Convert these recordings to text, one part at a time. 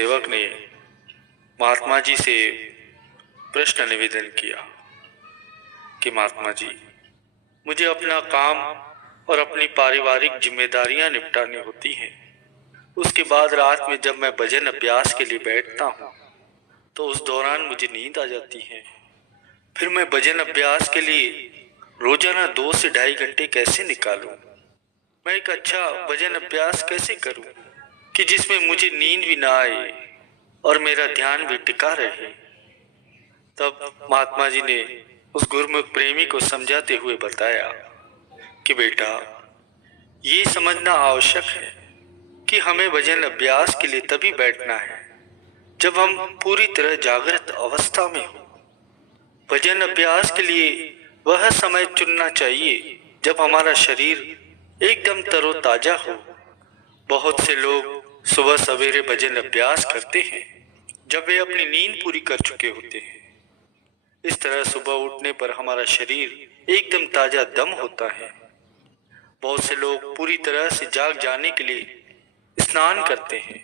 सेवक ने महात्मा जी से प्रश्न निवेदन किया कि महात्मा जी, मुझे अपना काम और अपनी पारिवारिक जिम्मेदारियां निपटानी होती हैं। उसके बाद रात में जब मैं भजन अभ्यास के लिए बैठता हूँ तो उस दौरान मुझे नींद आ जाती है। फिर मैं भजन अभ्यास के लिए रोजाना 2 से ढाई घंटे कैसे निकालूं? मैं एक अच्छा भजन अभ्यास कैसे करूं कि जिसमें मुझे नींद भी ना आए और मेरा ध्यान भी टिका रहे? तब महात्मा जी ने उस गुरुमुख प्रेमी को समझाते हुए बताया कि बेटा, ये समझना आवश्यक है कि हमें भजन अभ्यास के लिए तभी बैठना है जब हम पूरी तरह जागृत अवस्था में हो। भजन अभ्यास के लिए वह समय चुनना चाहिए जब हमारा शरीर एकदम तरोताजा हो। बहुत से लोग सुबह सवेरे भजन अभ्यास करते हैं जब वे अपनी नींद पूरी कर चुके होते हैं। इस तरह सुबह उठने पर हमारा शरीर एकदम ताजा दम होता है। बहुत से लोग पूरी तरह से जाग जाने के लिए स्नान करते हैं।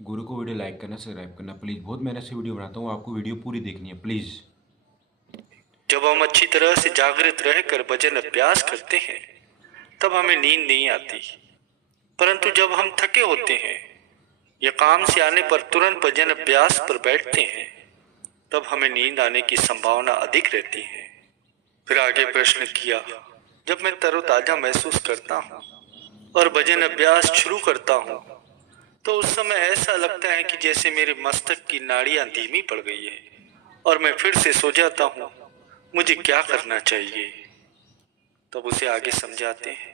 गुरु को वीडियो लाइक करना, सब्सक्राइब करना प्लीज़। बहुत मेहनत से वीडियो बनाता हूँ, आपको वीडियो पूरी देखनी है प्लीज़। जब हम अच्छी तरह से जागृत रहकर भजन अभ्यास करते हैं तब हमें नींद नहीं आती, परंतु जब हम थके होते हैं या काम से आने पर तुरंत भजन अभ्यास पर बैठते हैं तब हमें नींद आने की संभावना अधिक रहती है। फिर आगे प्रश्न किया, जब मैं तरोताजा महसूस करता हूँ और भजन अभ्यास शुरू करता हूँ तो उस समय ऐसा लगता है कि जैसे मेरे मस्तक की नाड़ियां धीमी पड़ गई है और मैं फिर से सो जाता हूँ। मुझे क्या करना चाहिए? तब उसे आगे समझाते हैं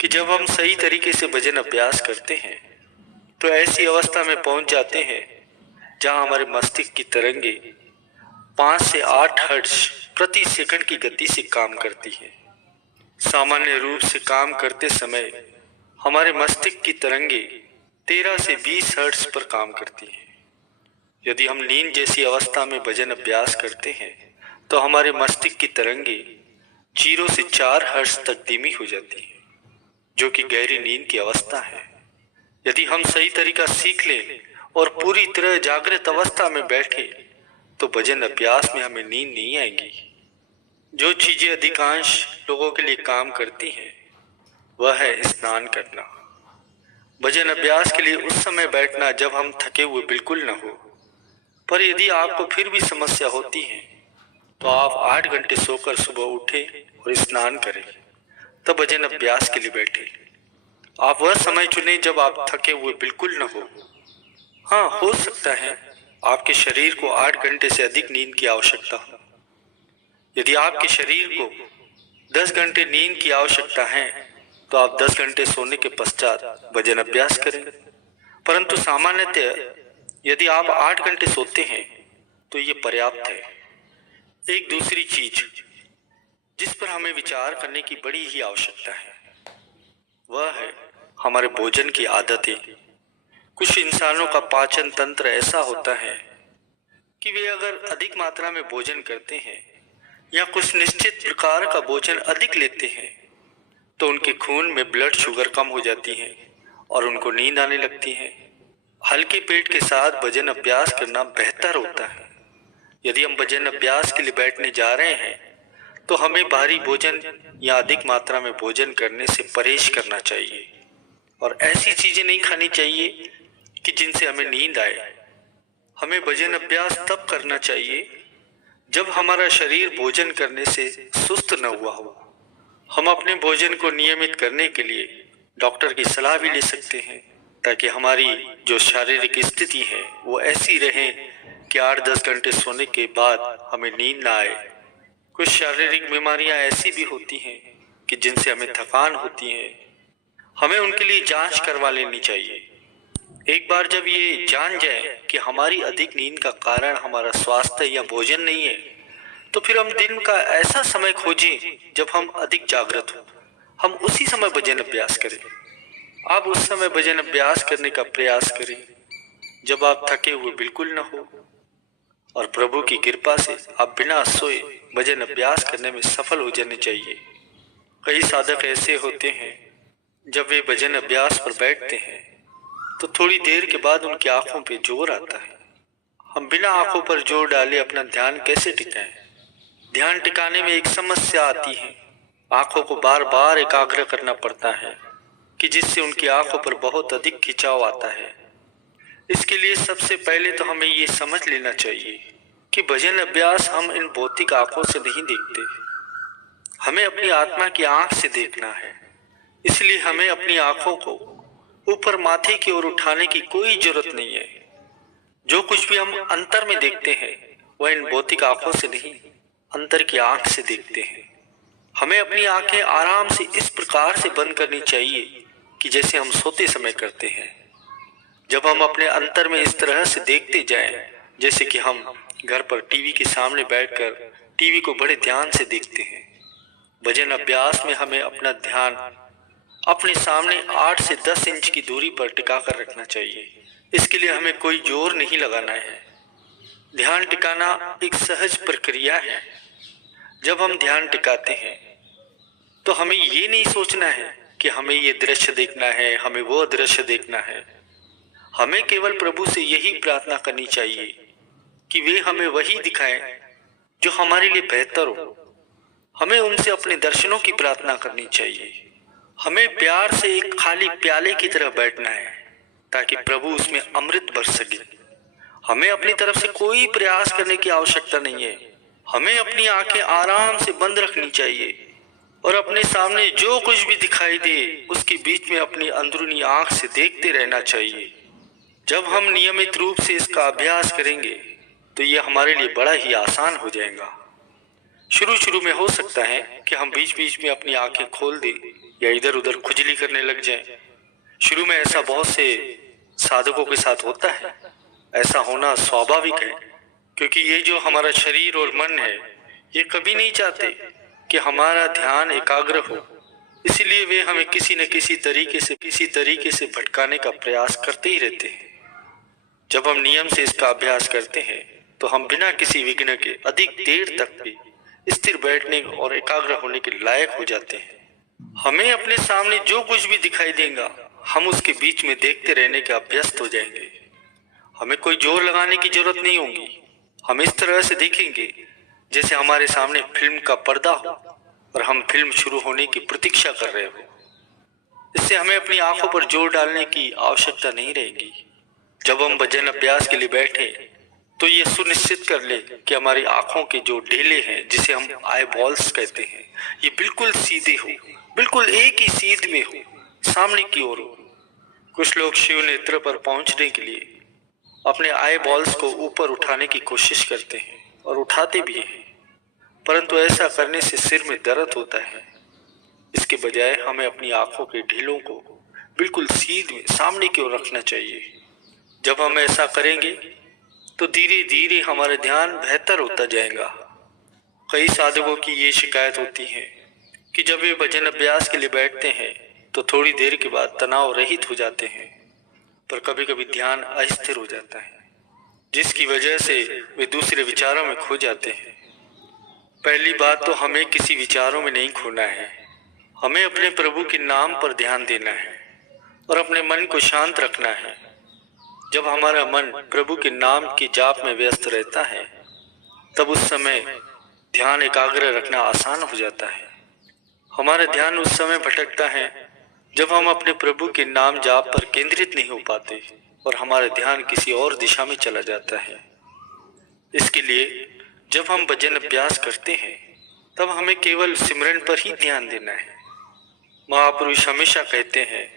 कि जब हम सही तरीके से भजन अभ्यास करते हैं तो ऐसी अवस्था में पहुंच जाते हैं जहां हमारे मस्तिष्क की तरंगे 5 से 8 हर्ट्ज प्रति सेकंड की गति से काम करती है। सामान्य रूप से काम करते समय हमारे मस्तिष्क की तरंगे 13 से 20 हर्ट्ज पर काम करती है। यदि हम नींद जैसी अवस्था में भजन अभ्यास करते हैं तो हमारे मस्तिष्क की तरंगे 0 से 4 हर्ट्ज तक धीमी हो जाती है, जो कि गहरी नींद की अवस्था है। यदि हम सही तरीका सीख लें और पूरी तरह जागृत अवस्था में बैठे तो भजन अभ्यास में हमें नींद नहीं आएगी। जो चीजें अधिकांश लोगों के लिए काम करती हैं वह है स्नान करना। भजन अभ्यास के लिए उस समय बैठना जब हम थके हुए बिल्कुल न हो। पर यदि आपको फिर भी समस्या होती है तो आप 8 घंटे सोकर सुबह उठें और स्नान करें, तब भजन अभ्यास के लिए बैठे। आप वह समय चुनें जब आप थके हुए बिल्कुल न हो। हाँ, हो सकता है आपके शरीर को 8 घंटे से अधिक नींद की आवश्यकता हो। यदि आपके शरीर को 10 घंटे नींद की आवश्यकता है तो आप 10 घंटे सोने के पश्चात भजन अभ्यास करें। परंतु सामान्यतः यदि आप 8 घंटे सोते हैं तो ये पर्याप्त है। एक दूसरी चीज जिस पर हमें विचार करने की बड़ी ही आवश्यकता है वह है हमारे भोजन की आदतें। कुछ इंसानों का पाचन तंत्र ऐसा होता है कि वे अगर अधिक मात्रा में भोजन करते हैं या कुछ निश्चित प्रकार का भोजन अधिक लेते हैं तो उनके खून में ब्लड शुगर कम हो जाती है और उनको नींद आने लगती है। हल्के पेट के साथ भजन अभ्यास करना बेहतर होता है। यदि हम भजन अभ्यास के लिए बैठने जा रहे हैं तो हमें भारी भोजन या अधिक मात्रा में भोजन करने से परहेज करना चाहिए और ऐसी चीजें नहीं खानी चाहिए कि जिनसे हमें नींद आए। हमें भजन अभ्यास तब करना चाहिए जब हमारा शरीर भोजन करने से सुस्त न हुआ हो। हम अपने भोजन को नियमित करने के लिए डॉक्टर की सलाह भी ले सकते हैं ताकि हमारी जो शारीरिक स्थिति है वो ऐसी रहे कि 8-10 घंटे सोने के बाद हमें नींद ना आए। कुछ शारीरिक बीमारियां ऐसी भी होती हैं कि जिनसे हमें थकान होती है। हमें उनके लिए जांच करवा लेनी चाहिए। एक बार जब ये जान जाए कि हमारी अधिक नींद का कारण हमारा स्वास्थ्य या भोजन नहीं है तो फिर हम दिन का ऐसा समय खोजें जब हम अधिक जागृत हो। हम उसी समय भजन अभ्यास करें। आप उस समय भजन अभ्यास करने का प्रयास करें जब आप थके हुए बिल्कुल न हो और प्रभु की कृपा से आप बिना सोए भजन अभ्यास करने में सफल हो जाने चाहिए। कई साधक ऐसे होते हैं जब वे भजन अभ्यास पर बैठते हैं तो थोड़ी देर के बाद उनकी आंखों पे जोर आता है। हम बिना आंखों पर जोर डाले अपना ध्यान कैसे टिकाएं? ध्यान टिकाने में एक समस्या आती है। आंखों को बार बार एकाग्र करना पड़ता है कि जिससे उनकी आंखों पर बहुत अधिक खिंचाव आता है। इसके लिए सबसे पहले तो हमें ये समझ लेना चाहिए कि भजन अभ्यास हम इन भौतिक आंखों से नहीं देखते, हमें अपनी आत्मा की आंख से देखना है। इसलिए हमें अपनी आंखों को ऊपर माथे की ओर उठाने की कोई जरूरत नहीं है। जो कुछ भी हम अंतर में देखते हैं वह इन भौतिक आंखों से नहीं, अंतर की आंख से देखते हैं। हमें अपनी आंखें आराम से इस प्रकार से बंद करनी चाहिए कि जैसे हम सोते समय करते हैं। जब हम अपने अंतर में इस तरह से देखते जाएं, जैसे कि हम घर पर टीवी के सामने बैठकर टीवी को बड़े ध्यान से देखते हैं। भजन अभ्यास में हमें अपना ध्यान अपने सामने 8 से 10 इंच की दूरी पर टिका कर रखना चाहिए। इसके लिए हमें कोई जोर नहीं लगाना है। ध्यान टिकाना एक सहज प्रक्रिया है। जब हम ध्यान टिकाते हैं तो हमें ये नहीं सोचना है कि हमें ये दृश्य देखना है, हमें वो दृश्य देखना है। हमें केवल प्रभु से यही प्रार्थना करनी चाहिए कि वे हमें वही दिखाएं जो हमारे लिए बेहतर हो। हमें उनसे अपने दर्शनों की प्रार्थना करनी चाहिए। हमें प्यार से एक खाली प्याले की तरह बैठना है ताकि प्रभु उसमें अमृत भर सके। हमें अपनी तरफ से कोई प्रयास करने की आवश्यकता नहीं है। हमें अपनी आंखें आराम से बंद रखनी चाहिए और अपने सामने जो कुछ भी दिखाई दे उसके बीच में अपनी अंदरूनी आंख से देखते रहना चाहिए। जब हम नियमित रूप से इसका अभ्यास करेंगे तो यह हमारे लिए बड़ा ही आसान हो जाएगा। शुरू में हो सकता है कि हम बीच बीच में अपनी आंखें खोल दें या इधर उधर खुजली करने लग जाएं। शुरू में ऐसा बहुत से साधकों के साथ होता है। ऐसा होना स्वाभाविक है क्योंकि ये जो हमारा शरीर और मन है ये कभी नहीं चाहते कि हमारा ध्यान एकाग्र हो। इसीलिए वे हमें किसी न किसी तरीके से भटकाने का प्रयास करते ही रहते हैं। जब हम नियम से इसका अभ्यास करते हैं तो हम बिना किसी विघ्न के अधिक देर तक भी स्थिर बैठने और एकाग्र होने के लायक हो जाते हैं। हमें अपने सामने जो कुछ भी दिखाई देगा हम उसके बीच में देखते रहने के अभ्यस्त हो जाएंगे। हमें कोई जोर लगाने की जरूरत नहीं होगी। हम इस तरह से देखेंगे जैसे हमारे सामने फिल्म का पर्दा हो और हम फिल्म शुरू होने की प्रतीक्षा कर रहे हो। इससे हमें अपनी आंखों पर जोर डालने की आवश्यकता नहीं रहेगी। जब हम भजन अभ्यास के लिए बैठे तो ये सुनिश्चित कर ले कि हमारी आंखों के जो ढेले हैं जिसे हम आई बॉल्स कहते हैं ये बिल्कुल सीधे हो, बिल्कुल एक ही सीध में हो, सामने की ओर हो। कुछ लोग शिव नेत्र पर पहुंचने के लिए अपने आई बॉल्स को ऊपर उठाने की कोशिश करते हैं और उठाते भी हैं, परंतु ऐसा करने से सिर में दर्द होता है। इसके बजाय हमें अपनी आंखों के ढीलों को बिल्कुल सीध में सामने की ओर रखना चाहिए। जब हम ऐसा करेंगे तो धीरे धीरे हमारा ध्यान बेहतर होता जाएगा। कई साधकों की ये शिकायत होती है कि जब वे भजन अभ्यास के लिए बैठते हैं तो थोड़ी देर के बाद तनाव रहित हो जाते हैं, पर कभी कभी ध्यान अस्थिर हो जाता है जिसकी वजह से वे दूसरे विचारों में खो जाते हैं। पहली बात तो हमें किसी विचारों में नहीं खोना है। हमें अपने प्रभु के नाम पर ध्यान देना है और अपने मन को शांत रखना है। जब हमारा मन प्रभु के नाम के जाप में व्यस्त रहता है तब उस समय ध्यान एकाग्र रखना आसान हो जाता है। हमारा ध्यान उस समय भटकता है जब हम अपने प्रभु के नाम जाप पर केंद्रित नहीं हो पाते और हमारा ध्यान किसी और दिशा में चला जाता है। इसके लिए जब हम भजन अभ्यास करते हैं तब हमें केवल सिमरन पर ही ध्यान देना है। महापुरुष हमेशा कहते हैं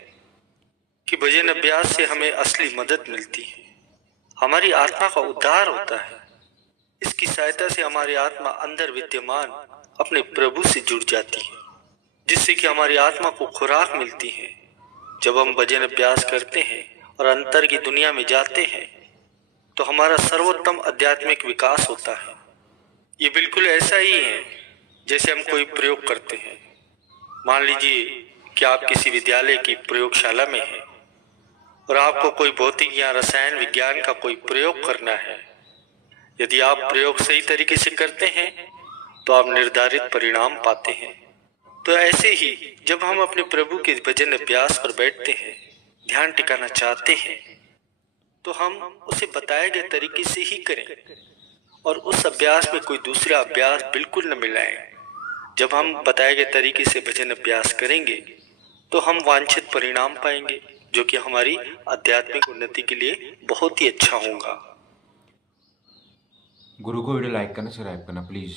कि भजन अभ्यास से हमें असली मदद मिलती है, हमारी आत्मा का उद्धार होता है। इसकी सहायता से हमारी आत्मा अंदर विद्यमान अपने प्रभु से जुड़ जाती है, जिससे कि हमारी आत्मा को खुराक मिलती है। जब हम भजन अभ्यास करते हैं और अंतर की दुनिया में जाते हैं तो हमारा सर्वोत्तम आध्यात्मिक विकास होता है। ये बिल्कुल ऐसा ही है जैसे हम कोई प्रयोग करते हैं। मान लीजिए कि आप किसी विद्यालय की प्रयोगशाला में हैं और आपको कोई भौतिक या रसायन विज्ञान का कोई प्रयोग करना है। यदि आप प्रयोग सही तरीके से करते हैं तो आप निर्धारित परिणाम पाते हैं। तो ऐसे ही जब हम अपने प्रभु के भजन अभ्यास पर बैठते हैं ध्यान टिकाना चाहते हैं तो हम उसे बताए गए तरीके से ही करें और उस अभ्यास में कोई दूसरा अभ्यास बिल्कुल न मिलाएं। जब हम बताए गए तरीके से भजन अभ्यास करेंगे तो हम वांछित परिणाम पाएंगे, जो कि हमारी आध्यात्मिक उन्नति के लिए बहुत ही अच्छा होगा। गुरु को वीडियो लाइक करना, सब्सक्राइब करना प्लीज़।